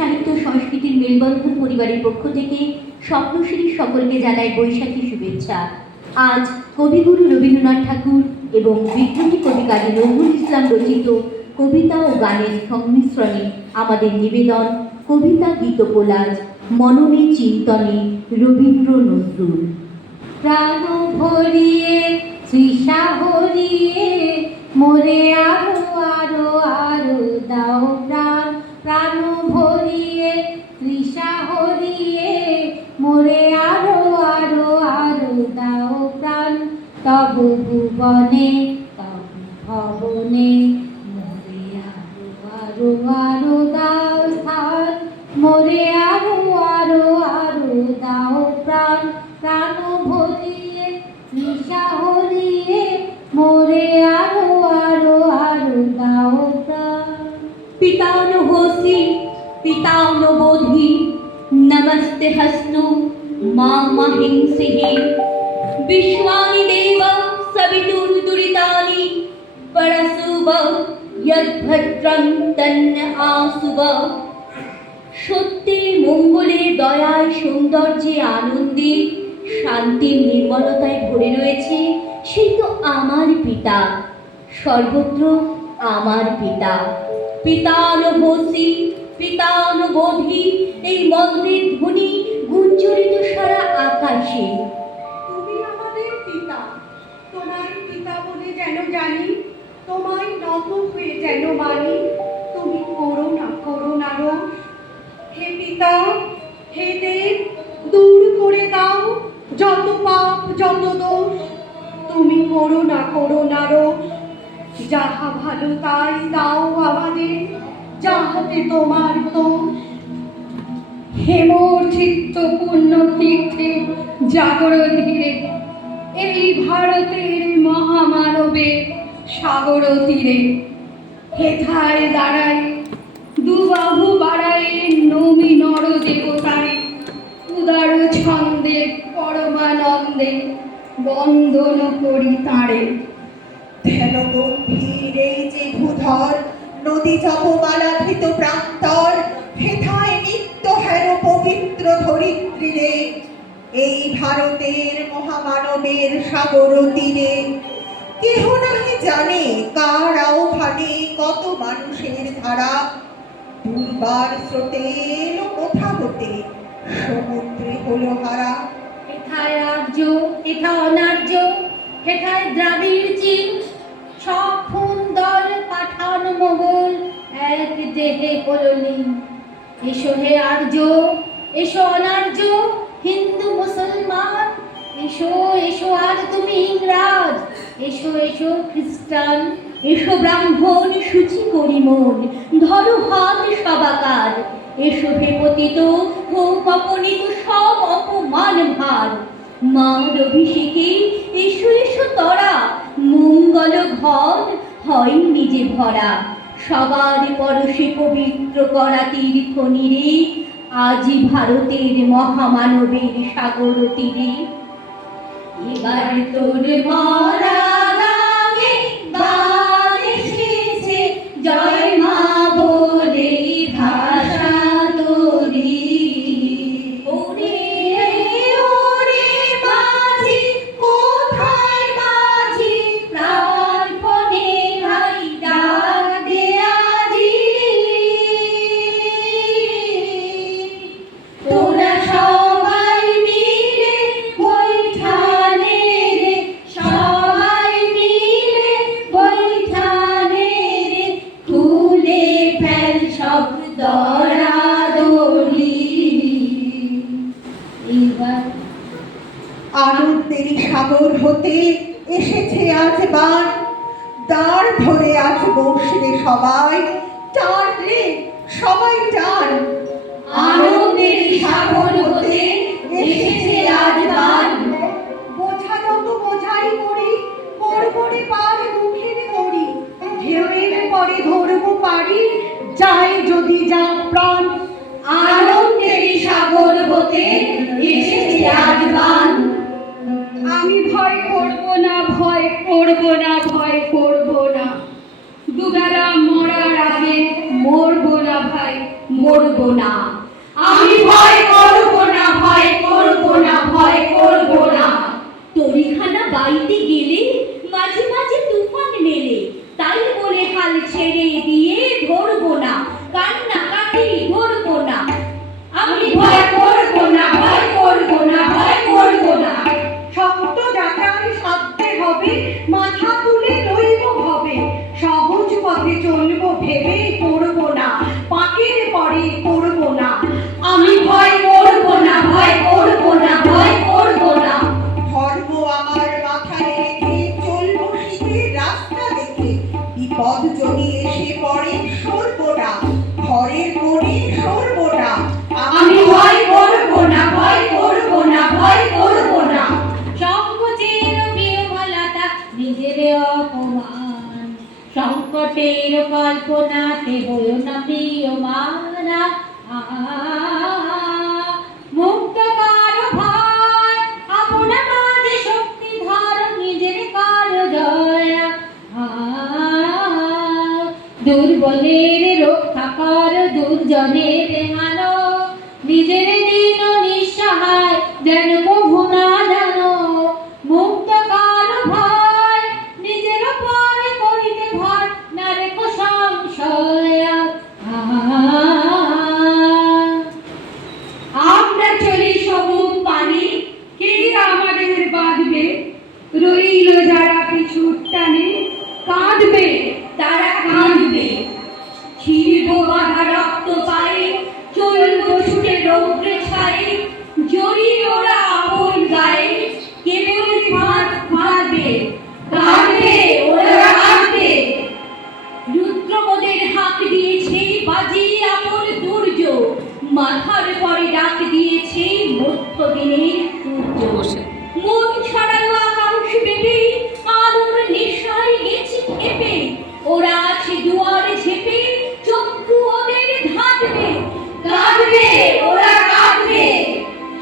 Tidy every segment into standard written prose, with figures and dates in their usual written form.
সাহিত্য সংস্কৃতির মেলবন্ধন পরিবারের পক্ষ থেকে স্বপ্নশ্রীর সকলকে জানায় বৈশাখী শুভেচ্ছা। আজ কবিগুরু রবীন্দ্রনাথ ঠাকুর এবং বিদ্রোহী কবি কাজী নজরুল ইসলাম রচিত কবিতা ও গানের সংমিশ্রণে আমাদের নিবেদন কবিতা গীতকোলাজ মননে চিন্তনে রবীন্দ্র নজরুল। প্রাণ ভরিয়ে তৃষা হরিয়ে মোরে আরো আরো আরো দাও প্রাণ, প্রাণ ভরিয়ে তৃষা হরিয়ে মোরে আরো আরো আরো দাও প্রাণ, তব ভুবনে তব ভবনে মোরে আরো আরো আরো দাও স্থান, মোরে আরো আরো আরো দাও প্রাণ, প্রাণ ভরিয়ে তৃষা হরিয়ে মোরে আরো আরো আরো দাও প্রাণ। পিতানো হোসি পিতানো বোধি নমস্তে হস্তু মা মহিংসিহি, বিশ্বানি দেব সবিতুর্দুরিতানি পরশুভ যদ্ভদ্রং তন্ন আসুভ। সত্যে মঙ্গলে দয়ায় সৌন্দর্যে আনন্দে শান্তির নির্মলতায় ভরে রয়েছে সেই তো আমার পিতা, সর্বত্র আমার পিতা। পিতানুভূতি পিতানুবোধি এই মন্ত্রের ধ্বনি গুঞ্জরিত সারা আকাশে। তুমি আমাদের পিতা, তোমার পিতা বলে যেন জানি, তোমায় নত হয়ে যেন মানি, তুমি করো না রোষ। হে পিতা, হে দেব, দূর করে দাও যত পাপ যত দোষ, তুমি করো না রোষ। যাহা ভালো তাই দাও আমাদের, যাহাতে তোমার দোষ। হে মোর চিত্ত পূর্ণ তীর্থে জাগর ধীরে, এই ভারতের মহামানবে সাগর তীরে। হেথায় দাঁড়ায় দুবাহু বাড়ায় নমি নর দেবতায়, উদার ছন্দে পরমানন্দে বন্দন করি তাঁরে। ধ্যান গম্ভীর এই যে ভূধর নদী জপমালা ধৃত প্রান্তর, হেথায় নিত্য হেন পবিত্র ধরিত্রীরে, এই ভারতের মহামানবের সাগর তীরে। কেহ নাহি জানে কার আহ্বানে কত মানুষের ধারা, দুর্বার স্রোতে এলো কোথা হতে সমুদ্রে হলো হারা। হেথায় আর্য হেথা অনার্য, হেথায় দ্রাবিড় চীন, সব খুন দল পাঠান মোগল এক দেহে হলো লীন। এসো হে আর্য, এসো অনার্য, হিন্দু মুসলমান, এসো এসো আর তুমি ইংরাজ, এসো এসো খ্রিস্টান, এসো ব্রাহ্মণ সূচি করি মন, ধরো হাত সবাকার। এসো হে পতিত হোক অপনীত সব অপমান ভার, মার অভিষেকে এসো এসো তরা, মঙ্গল ঘর হয় নিজে ভরা। সবার পরশে পবিত্র করা তীর্থ নীরে, আজি ভারতের মহামানবের সাগর তীরে। এবার তোর মরা রাগে বান এসেছে, জয় মা বলে ভাষা তোরি। ওরে ওরে মাঝি কোথায় মাঝি, প্রাণপণে ভাই ডাক দে আজি। তোরা সবাই মিলে বৈঠানে রে, সবাই মিলে বৈঠানে রে, তুলে ফেল সব দরাদরি। এইবার আনন্দের সাগর হতে এসেছে আজ বান, দাঁড় ধরে আজ বসলে সবাই, টান রে সবাই টান। আনন্দের সাগর হতে এসেছে আজ বান, বোঝা যত বোঝাই করি, করবো রে পার দুঃখের করি, ঢেউয়ের পরে ধরবো পারি, যাই যদি যা প্রাণ। আনন্দের সাগর হতে এসেছে আজ বান। আমি ভয় করবো না, ভয় করবো না, ভয় করবো না, দুবেলা মরার আগে মরবো না ভাই, মরবো না। আমি ভয় করবো না, ভয় করবো না, ভয় করবো না। তরিখানা বাইতে গেলে মাঝে মাঝে তুফান মেলে, তাই বলে হাল ছেড়ে দিয়ে ধরবো না, কান্না কাটি ধরবো না। আমি ভয় করবো না, ভয় করবো না, ভয় করবো না। শক্ত যাচাই সাধতে হবে, মাথা তুলে লইব হবে, সহজ পথে চলবো ভেবে পড়বো না, পাকের পরে পড়বো না। আমি ভয় করবো না, ভয় করবো না, ভয় করবো না। ধর্ম আমার মাথায় রেখে চলবো শীতের রাস্তা দেখে, বিপদ যদি এসে পড়ে সরবো না, ঘরের কোণে সরবো না। আমি ভয় করবো না, ভয় করবো না, ভয় করবো না। সংকোচের বিহ্বলতা নিজের অপমান, সংকটের কল্পনাতে হইও না প্রিয়মানা। মুক্ত কারো ভয়, আপনা মাঝে শক্তি ধর, নিজের কারো জয়। দুর্বলের রক্ষা কর, দুর্জনের মানো, নিজের দিন নিঃসহায় যেন কভু না জানো। মুক্ত কারো ভয়, নিজের পরে করিতে ভর, না রেখো সংশয়। আমরা চলি সমুখ পানি, কে আমাদের বাঁধবে? রইল যারা পিছুর টানে, কাঁদবে তারা কাঁদবে। ছিড়ব বাঁধা রক্ত পায়ে, চলব ছুটে রৌদ্রে ছায়ে, জড়িয়ে ওরা আপন গায়ে, কেবল ফাঁদ মারবে, কাঁদবে ওরা কাঁদবে। রুদ্রমদের হাঁক দিয়েছে বাজি আপন দুর্য, মাথার পরে ডাক দিয়েছে মধ্যদিনের সূর্য। মন ছড়ালো আকাশ বেবে, আলোর নেশায় গেছি খেপে, ওরা আছে দুয়ারে ঝেপে, চক্ষু ওদের ধাঁধবে, কাঁদবে ওরা কাঁদবে।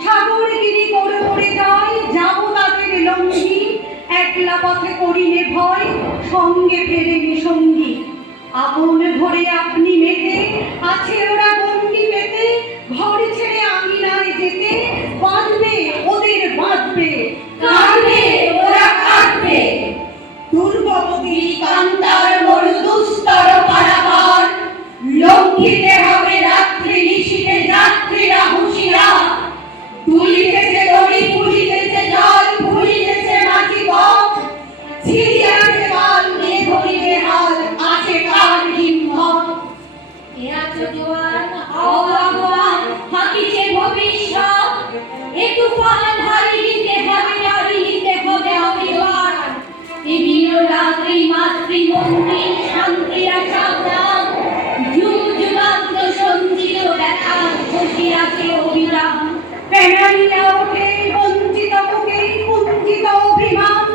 সাগরগিরি করে করে যায়, যাবো তাদের লঙ্ঘি, একলা পথে করিলে ভয়, সঙ্গে ফেরেনি সঙ্গী। আপন ঘরে আপনি মেতে, আছে ওরা গন্ডি পেতে, ঘর ছেড়ে আঙিনায় যেতে, বাঁধবে ওদের বাঁধবে, কাঁদবে ওরা কাঁদবে। দুর্গমতি কান্তার মরু দুস্তর পারাবার, লঙ্ঘিতে হবে রাত্রি নিশীথে যাত্রীরা হুঁশিয়ার। তুলিতেছে দড়ি, ফুলিতেছে জল, ফুলিতেছে মাঝি পথ, ছিড়িয়াছে কাল, নে ধরিবে হাল, আছে কার হিম্মত। এ আছো জোয়ান, হও ভগবান, হাকিছে ভবিষ্যৎ। এ তুফান হারিয়ে হবে, হারিয়ে হবে অবিবার। বিভিন্ন রাত্রি মাতৃমন্দির শান্তিরা সাবধান, যুগ যুগান্ত সঞ্চিত ব্যথা বসিয়াছে অবিরাম। পেনাইয়া ওঠে বঞ্চিত বুকে কুঞ্চিত অভিমান,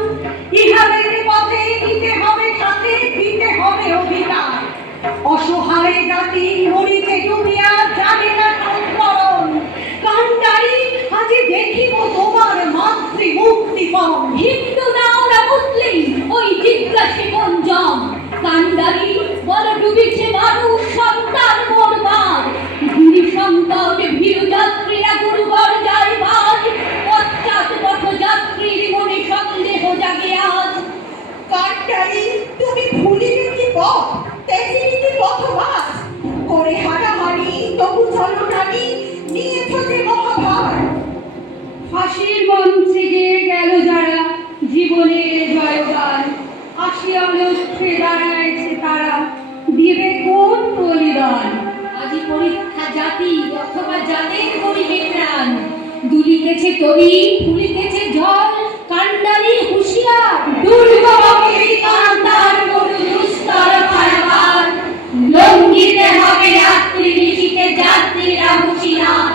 ইহাদের পথে নিতে হবে সাথে, দিতে হবে অধিকার। অসহায় জাতি মরিতে ডুবিয়া, জানে না সংকরণ, কান্ডারি আজি দেখিব তোমার মাতৃ মুক্তিপণ। হিন্দু না ওরা মুসলিম, ওই জিজ্ঞাসে গঞ্জম। কান্ডারি বল ডুবিছে মানুষ সন্তান মোরবার, গিরি সন্তান ভীরু যাত্রীরা গুরুবর যায় বাজ, পশ্চাৎ পথ যাত্রীর মনে সন্দেহ জাগে আজ। কান্ডারি তুমি ভুলিবে কি পথ, তেজিনি কি পথবাস, করে হারাহারি তবু চলো নানি, নিয়েছ যে মহাভার। ফাঁসির মঞ্চে গিয়ে গেল যারা জীবনের জয়গান, আসিয়া লক্ষ্যে দাঁড়াইছে তারা, দিবে কোন বলিদান। আজি পরীক্ষা জাতি অথবা জাতের করিবে প্রাণ, দুলিতেছে তরি, ফুলিতেছে জল, কান্ডারি হুঁশিয়ার। দুর্গমকে কান্তার মরু দুস্তর পারাবার, লঙ্ঘিতে হবে রাত্রি নিশীথে যাত্রীরা হুঁশিয়ার।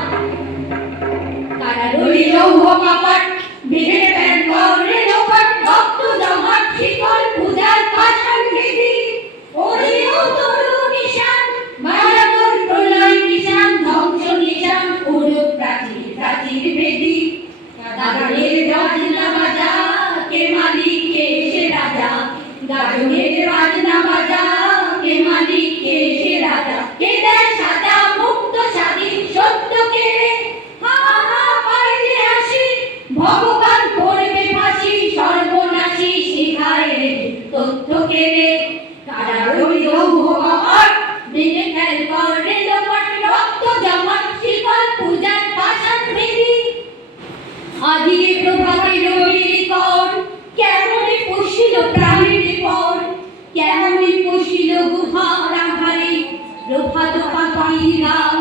তারা রইল কপাট, ভেঙে দেন গৌরে লোপাট, রক্ত জমাট শিকল পূজার পাষাণ বিধি। ওরেও তরু নিশান, মায়াবর প্রলয় নিশান, ধ্বংস নিশান, উড়ুক প্রাচীর প্রাচীর বেদি। গাজনের বাজনা বাজা, কে মালিক কে সে রাজা। গাজনের বাজনা বাজা, কে মালিক কে সে রাজা। কে দেয় সাজা মুক্ত আজিয়ে প্রভাতে রবির কর, কেমনে পশিল প্রাণের পর, কেমনে পশিল গুহার আধারে প্রভাত পাখির গান।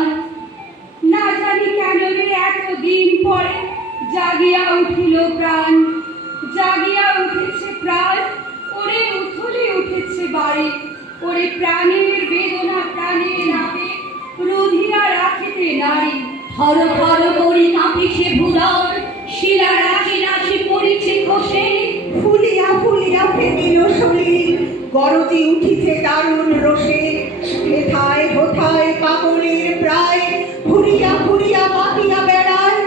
না জানি কেন রে এতদিন পরে জাগিয়া উঠিল প্রাণ, জাগিয়া উঠেছে প্রাণ, ওরে উথলে উঠেছে বাড়ি, ওরে প্রাণের বেদনা প্রাণের নামে রুধিয়া রাখিতে নাই। হর হর করি কাঁপিছে ভুরর, শিলা রাশি রাশি পড়িছে খসে। ফুলিয়া ফুলিয়া ফেটিল শরীর, গরজে উঠিছে দারুণ রোষে। হেথায় হোথায় পাগলের প্রায়, ঘুরিয়া ঘুরিয়া মাতিয়া বেড়ায়।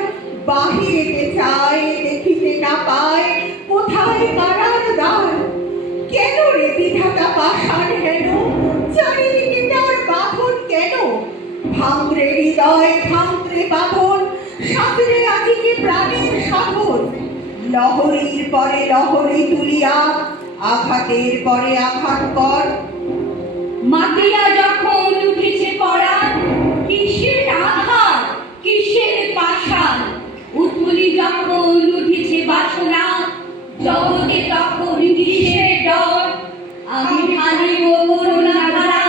বাহিরেতে চায় দেখিতে না পায়, কোথায় কারার দ্বার। কেন রে বিধাতা পাষাণ হেন, চারিদিকে তার বাঁধন কেন? ভাঙরে হৃদয় ভাঙরে বাঁধন, সাঁতরে আজিকে প্রাণের সাধন। লহরীর পরে লহরী তুলিয়া, আঘাতের পরে আঘাত কর। মাতিয়া যখন উঠেছে পরাণ, কিসের আঘাত কিসের পাষাণ। উৎফুল্লি যখন উঠেছে বাসনা, জগতে তখন কিসের ডর। আমি ভাঙিব করুণা ধারা,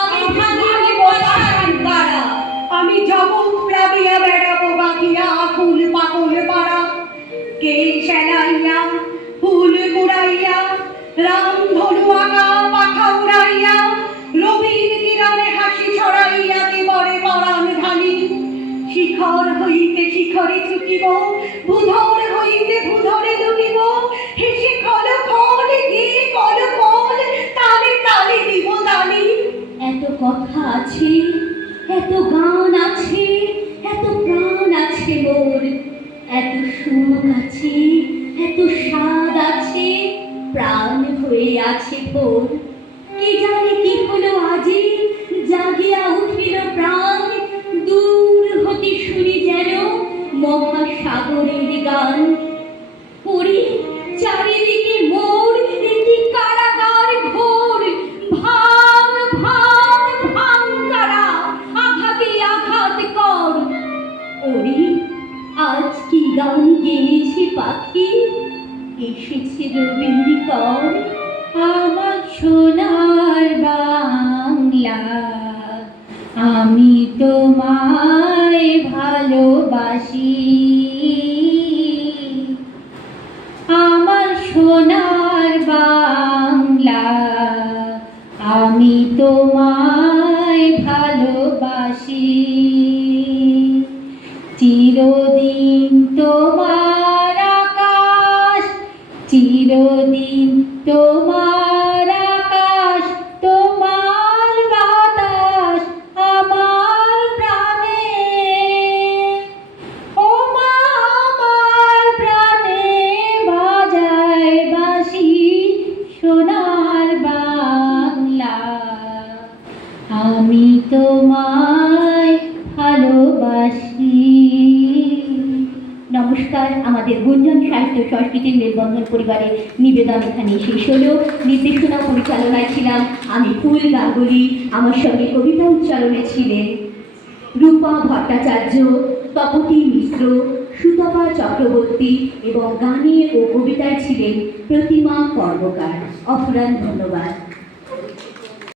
আমি ভাঙিব পাষাণ কারা। আমি জগৎ প্লাবিয়া বেড়াবো বাকিয়া ফুল পাগল পাড়া। কে সেলাইয়া ফুল কুড়াইয়া, রাম ধনু আঁকা পাখা উড়াইয়া, রবির কিরণে হাসি ছড়াইয়া দেবরে পরাণ ঢালি। শিখর হইতে শিখরে ছুটিব, ভূধর হইতে ভূধরে লুটিব। হেসে কল কল গে কল কল, তালে তালে দিব তালি। এত কথা আছে, এত গান আছে, এত প্রাণ আছে মোর। এত সুখ আছে, এত স্বাদ আছে, প্রাণ হয়ে আছে ভোর। কি জানি কি হলো আজি, জাগিয়া উঠিল প্রাণ। দূর হতে শুনি যেন মহাসাগরের গান। পড়ি চারিদিকে মোর, একটি কারাগার ঘোর। ভাঙ ভাঙ ভাঙ কারা, আঘাতে আঘাত কর। ওরে আজ কি গান গেয়েছে পাখি, এসেছে রবির কর। আমার সোনার বাংলা, আমি তোমায় ভালোবাসি। আমার সোনার বাংলা, আমি তোমায় ভালোবাসি। চিরদিন তোমার আকাশ, চিরদিন তোমার আকাশ, তোমার বাতাস আমার প্রাণে। ও মা আমার প্রাণে বাজায় বাঁশি, সোনার বাংলা, আমি তোমায় ভালোবাসি। নমস্কার, আমাদের গুঞ্জন সাহিত্য সংস্কৃতির মেলবন্ধন পরিবারের নিবেদন এখানে শেষ হলো। নির্দেশনা পরিচালনায় ছিলাম আমি ফুল গাঙ্গুলি। আমার সঙ্গে কবিতা উচ্চারণে ছিলেন রূপা ভট্টাচার্য, তপতী মিশ্র, সুতপা চক্রবর্তী এবং গানে ও কবিতায় ছিলেন প্রতিমা কর্মকার। অফুরান ধন্যবাদ।